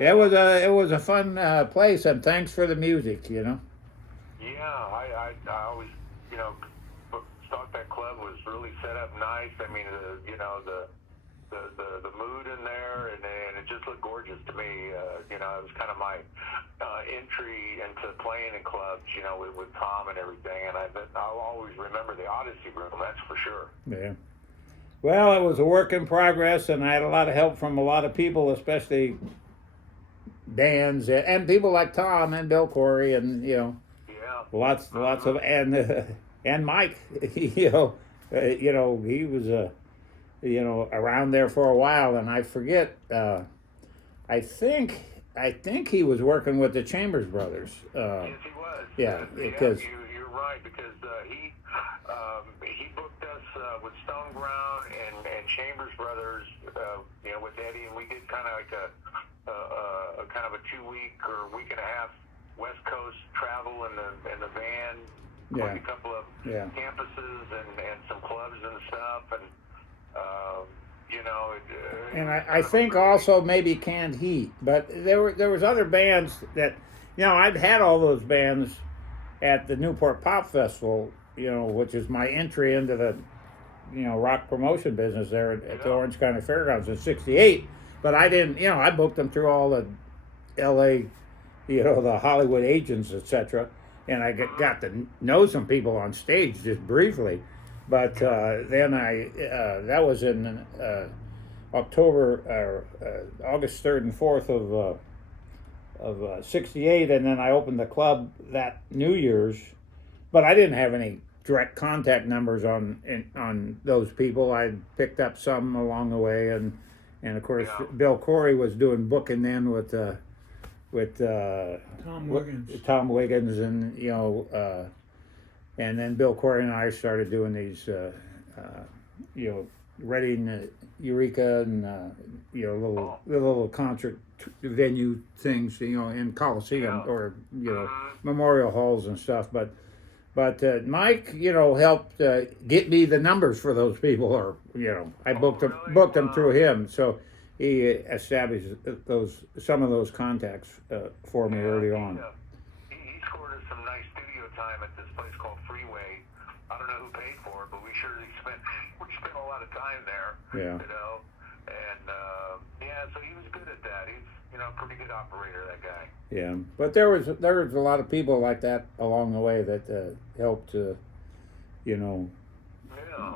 it was a fun place, and thanks for the music. Yeah, I always, you know, thought that club was really set up nice. I mean, the mood in there, and it just looked gorgeous to me. It was kind of my entry into playing in clubs, with Tom and everything. And I'll always remember the Odyssey Room, that's for sure. Yeah. Well, it was a work in progress, and I had a lot of help from a lot of people, especially bands and people like Tom and Bill Quarry, and Yeah. lots of and Mike. He was around there for a while, and I forget. I think he was working with the Chambers Brothers. Yes, he was. Yeah, Yeah, because you're right, because he booked us with Stone Ground and Chambers Brothers, with Eddie, and we did kind of like a kind of a 2 week or week and a half West Coast travel in the van, yeah, like a couple of campuses and some clubs and stuff, and and I think also maybe Canned Heat, but there was other bands that I'd had all those bands at the Newport Pop Festival, which is my entry into the rock promotion business there at the Orange County Fairgrounds in '68. But I didn't, I booked them through all the L.A., the Hollywood agents, etc. And I got to know some people on stage just briefly. But then that was in August 3rd and 4th of '68, and then I opened the club that New Year's. But I didn't have any direct contact numbers on those people. I picked up some along the way, and of course Bill Quarry was doing booking then with Tom Wiggins, and then Bill Quarry and I started doing these, Reading, Eureka, and little concert venue things, in Coliseum or memorial halls and stuff. But Mike, helped get me the numbers for those people, or I booked them through him. So he established some of those contacts for me early on. He scored us some nice studio time at this place called Freeway. I don't know who paid for it, but we spent a lot of time there. Yeah. And so he was good at that. He's a pretty good operator, that guy. Yeah, but there was a lot of people like that along the way that helped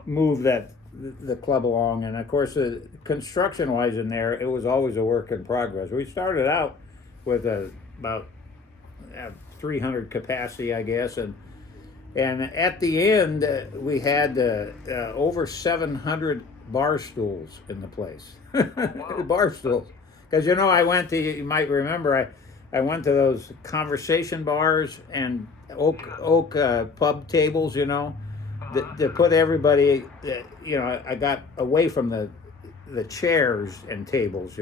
move the club along. And of course, construction wise in there, it was always a work in progress. We started out with about 300 capacity, I guess, and at the end we had over 700 bar stools in the place. Wow. Bar stools, because I went to, you might remember, I went to those conversation bars and oak pub tables, to put everybody, I got away from the chairs and tables,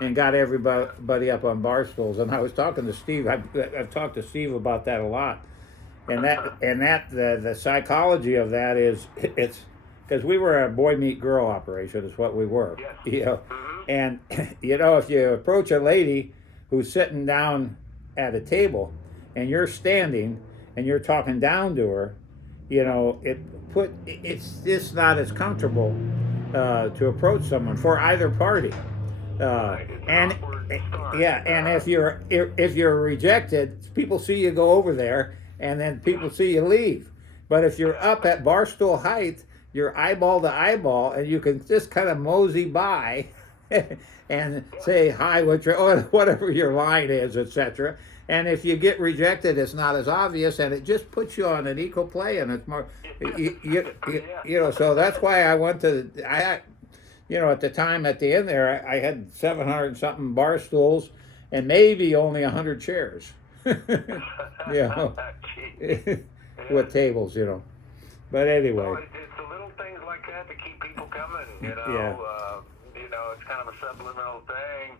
and got everybody up on bar stools. And I was talking to Steve. I've talked to Steve about that a lot, and the psychology of that is it's because we were a boy meet girl operation is what we were, Yes. and if you approach a lady who's sitting down at a table, and you're standing and you're talking down to her, it's just not as comfortable to approach someone for either party. And if you're rejected, people see you go over there, and then people see you leave. But if you're up at bar stool height, you're eyeball to eyeball, and you can just kind of mosey by and say hi, whatever your line is, etc. And if you get rejected, it's not as obvious, and it just puts you on an equal play, and it's more, So that's why I went to at the time at the end there, I had 700 something bar stools, and maybe only 100 chairs. With tables, But anyway. Well, it's the little things like that to keep people coming, Yeah. It's kind of a subliminal thing.